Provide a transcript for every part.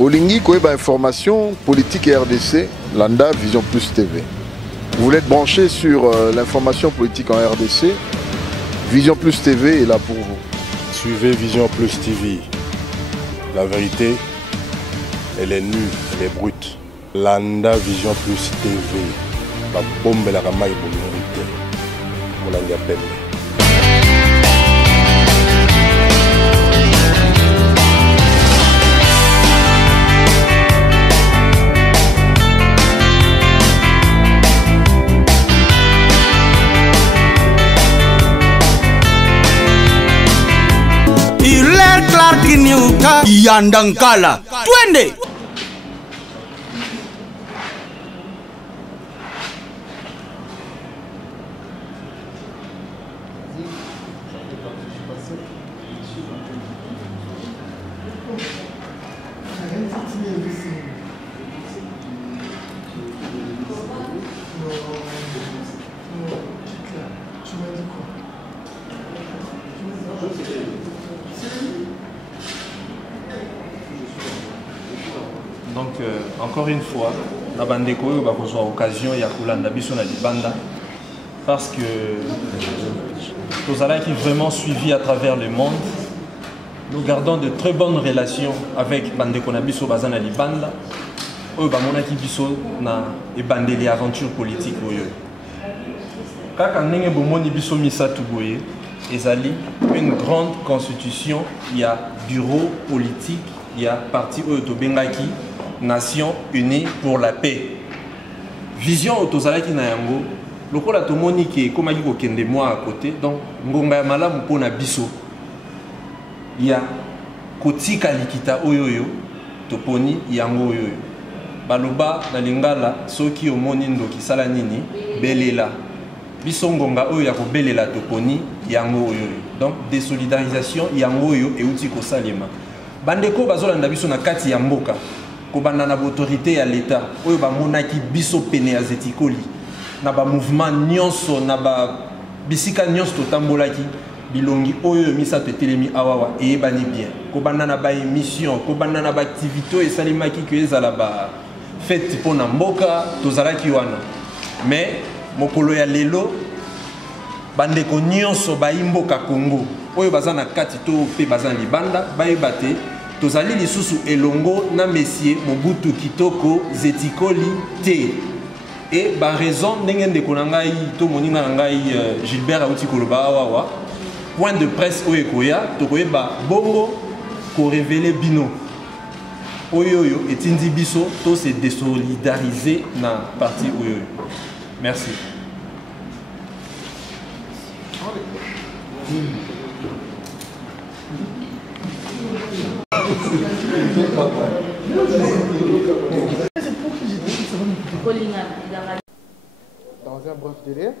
Olingi Koeba Information, Politique et RDC, Landa, Vision Plus TV. Vous voulez être branché sur l'information politique en RDC, Vision Plus TV est là pour vous. Suivez Vision Plus TV. La vérité, elle est nue, elle est brute. Landa Vision Plus TV. La bombe et la ramaille pour l'unité. On a appelle. Clark Niuka Yandankala Twende. Donc, encore une fois, la bande de Koyo va avoir l'occasion de Kulanda Bissona Libanda parce que nous avons vraiment suivi à travers le monde. Nous gardons de très bonnes relations avec Bande Konabiso Bazana Libanda. Nous avons des bandes aventures politiques. Quand nous avons une grande constitution, il y a bureau politique, il y a parti Bengaki. Nation unie pour la paix. Vision autozalaki na yango. Lokola tomoni ke komaki ko kende moi à côté. Donc ngonga ya malamu pona biso. Ya kotika likita oyoyo toponi yango oyoyo. Baloba na lingala soki omoni ndoki sala nini belela. Biso ngonga oyo ya ko belela toponi yango oyoyo. Donc désolidarisation yango oyo euti ko salema. Bandeko bazolanda biso na kati ya mboka. Kobanda na autorité ya l'État oyo ba monaki biso pene ya zetikoli na ba mouvement nyonso na ba bisika nyonso totambolaki bilongi oyo misa tetelemi awawa et bani bien kobanda na ba émission kobanda na ba activité et salimaki que ezala ba fête pona mboka tozalaki wana mais mokolo ya lelo bandeko nyonso ba imboka Congo oyo bazana kati to pe bazana libanda ba ebate tozali lisusu elongo na Messier Mobutu Kitoko Zetikoli te et ba raison ndenge ndeko na ngai to moninga na ngai Gilbert Auti Koloba awawa point de presse oyo koya to koyeba bongo ko révéler bino oyoyo etindi biso to se désolidariser na parti oyoyo. Merci. Dans un bref délai,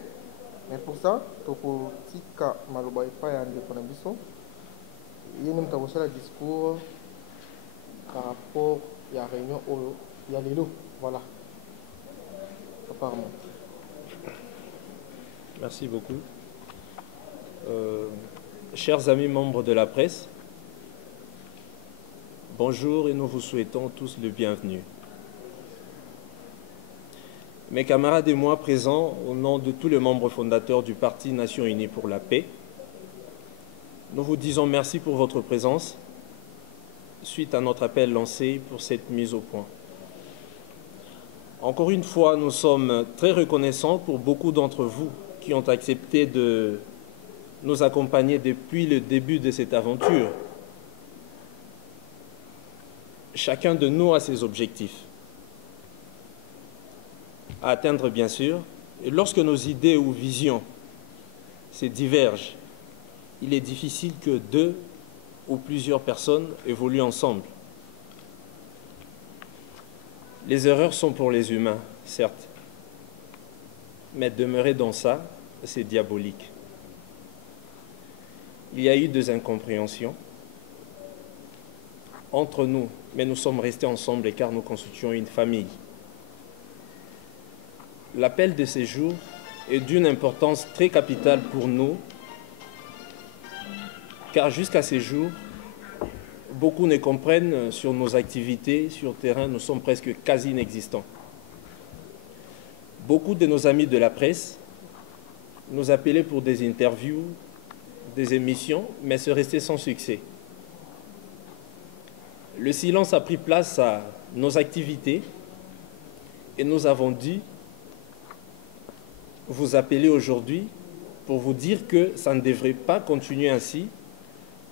mais pour ça, Toko Tika Maloba et Paya de Konabiso, il y a un discours par rapport à la réunion où il y a les lots. Voilà. Apparemment. Merci beaucoup. Chers amis membres de la presse, bonjour et nous vous souhaitons tous le bienvenu. Mes camarades et moi présents, au nom de tous les membres fondateurs du Parti Nations Unies pour la Paix, nous vous disons merci pour votre présence suite à notre appel lancé pour cette mise au point. Encore une fois, nous sommes très reconnaissants pour beaucoup d'entre vous qui ont accepté de nous accompagner depuis le début de cette aventure. Chacun de nous a ses objectifs à atteindre, bien sûr, et lorsque nos idées ou visions se divergent, il est difficile que deux ou plusieurs personnes évoluent ensemble. Les erreurs sont pour les humains, certes, mais demeurer dans ça, c'est diabolique. Il y a eu des incompréhensions entre nous, mais nous sommes restés ensemble car nous constituons une famille. L'appel de ces jours est d'une importance très capitale pour nous, car jusqu'à ces jours, beaucoup ne comprennent sur nos activités sur terrain, nous sommes presque quasi inexistants. Beaucoup de nos amis de la presse nous appelaient pour des interviews, des émissions, mais se restaient sans succès. Le silence a pris place à nos activités et nous avons dû vous appeler aujourd'hui pour vous dire que ça ne devrait pas continuer ainsi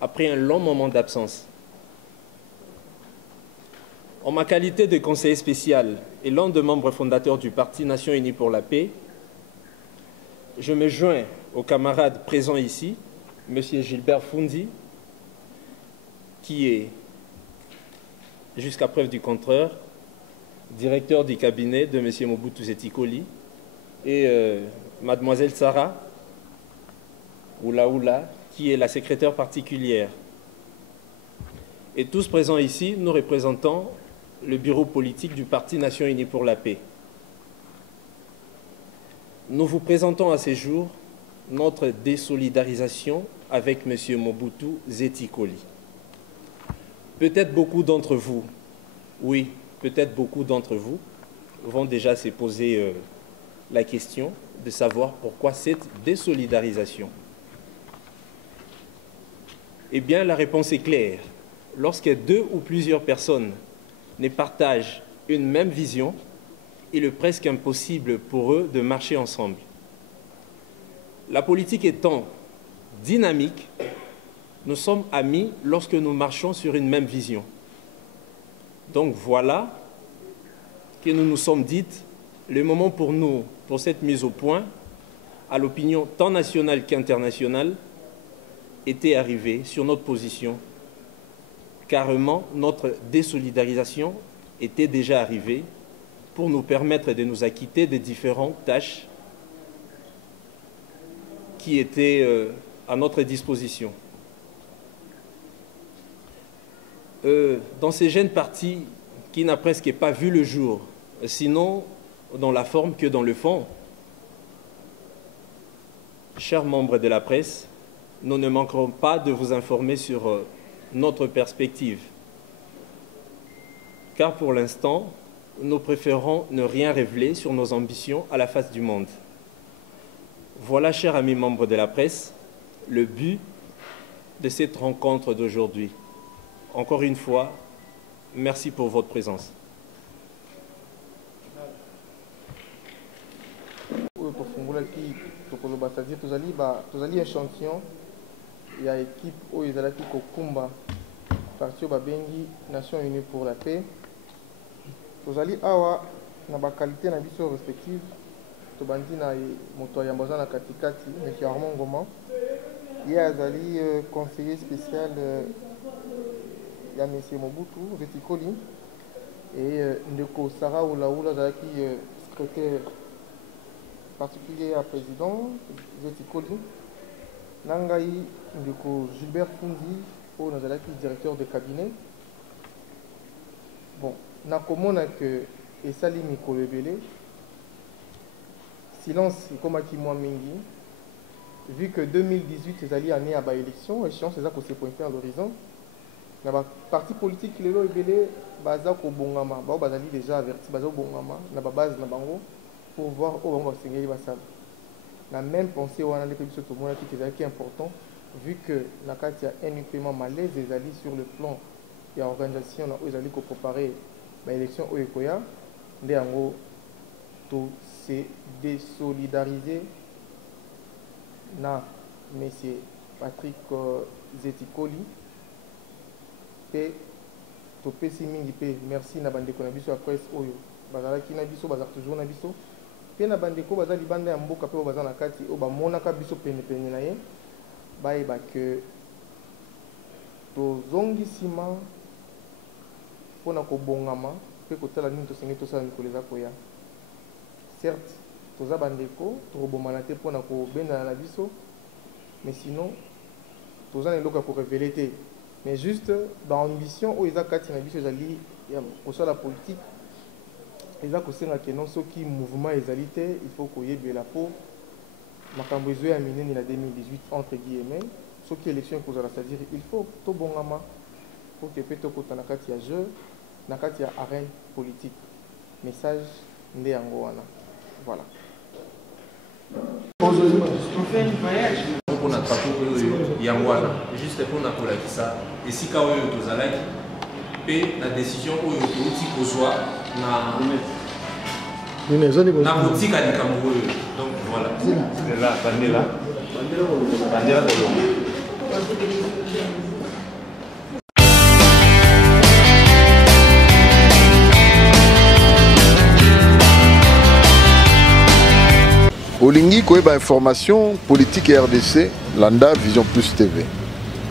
après un long moment d'absence. En ma qualité de conseiller spécial et l'un des membres fondateurs du Parti Nations Unies pour la Paix, je me joins aux camarades présents ici, M. Gilbert Fundi, qui est, jusqu'à preuve du contraire, directeur du cabinet de M. Mobutu Seti Koli, et Mademoiselle Sarah Oula, qui est la secrétaire particulière. Et tous présents ici, nous représentons le bureau politique du Parti Nations Unies pour la Paix. Nous vous présentons à ce jour notre désolidarisation avec M. Mobutu Seti Koli. Peut-être beaucoup d'entre vous, oui, peut-être beaucoup d'entre vous vont déjà se poser la question de savoir pourquoi cette désolidarisation. Eh bien, la réponse est claire. Lorsque deux ou plusieurs personnes ne partagent une même vision, il est presque impossible pour eux de marcher ensemble. La politique étant dynamique, nous sommes amis lorsque nous marchons sur une même vision. Donc voilà que nous nous sommes dit, le moment pour nous, pour cette mise au point, à l'opinion tant nationale qu'internationale, était arrivé sur notre position. Carrément, notre désolidarisation était déjà arrivée pour nous permettre de nous acquitter des différentes tâches qui étaient à notre disposition. Dans ces jeunes partis qui n'a presque pas vu le jour, sinon dans la forme que dans le fond, chers membres de la presse, nous ne manquerons pas de vous informer sur notre perspective. Car pour l'instant, nous préférons ne rien révéler sur nos ambitions à la face du monde. Voilà, chers amis membres de la presse, le but de cette rencontre d'aujourd'hui. Encore une fois, merci pour votre présence. C'est-à-dire tozali échantillon ya équipe oyo ezalaki kokumba parti oyo babengi Nations Unies pour la Paix. Tozali awa na bakalite na biso respective, tobandi na moto ya mboza na katikati M. Armand Ngoma, ye azali conseiller spécial ya M. Mobutu Seti Koli, et ndeko Sarah Oula azalaki secrétaire particulier à président Seti Koli. Nangai ndeko Gilbert Fundi oyo nazalaki directeur de cabinet. Bon, nakomona que esali mikolo ebele silence ekomaki mwa mingi vu que 2018 ezali année ya baélection, échéance eza kose pointer à l'horizon na baparti politique lelo ebele baza kobongama bao bazali déjà averti baza kobongama na babase na bango pour voir oyo bango basengeli basala na même pensée wana nde mpe biso tomonaki ezalaki important vu que na kati ya un malaise ezali sur le plan ya organisation na oyo ezali kopréparer baélection oyo ekoya nde yango tose désolidariser na M. Patrick Seti Koli pe topesi mingi pe merci na bandeko na biso ya presse oyo bazalaki na biso bazala toujours na biso pe na bandeko baza libanda ya mboka pe baza na kati oyo bamonaka biso pene na ye bayeba ke tozongi nsima mpona kobongama mpe kotala nini tosengi tosala mikolo eza koya. Certes toza bandeko tokobomana te mpona kobendana na biso, mais sinon toza na eloko ya korevele te, mais juste baambition oyo eza kati na biso ezali ya kosala politique eza kosenga ke non soki mouvement ezali te il faut koyebela po makambo ezoya minene na 2018 entre guillemets soki élection ekozala, c'est-à-dire il faut tobongama pour que peut-être que na kati ya jeu na kati ya arène politique message nde yango wana voilà. On fait un voyage. Pour notre parcours Yangwana, juste pour nous coller ça. Et si quand on est aux alliés, et la décision où on est aussi pour soi, na boutique à Nikamou. Donc voilà. C'est là, bandera. Bandera de l'eau. Olingi Koeba Information, Politique et RDC, Landa Vision Plus TV.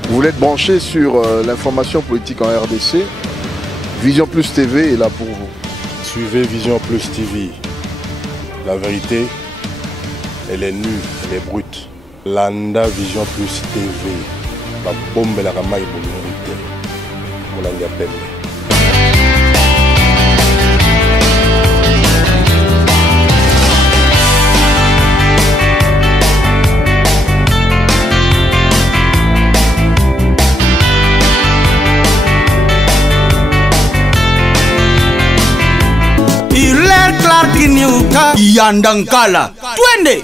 Vous voulez être branché sur l'information politique en RDC, Vision Plus TV est là pour vous. Suivez Vision Plus TV. La vérité, elle est nue, elle est brute. Landa Vision Plus TV. La bombe la ramaille pour minorité. On a bien peine. Clark Nyuka Yandankala. Twende!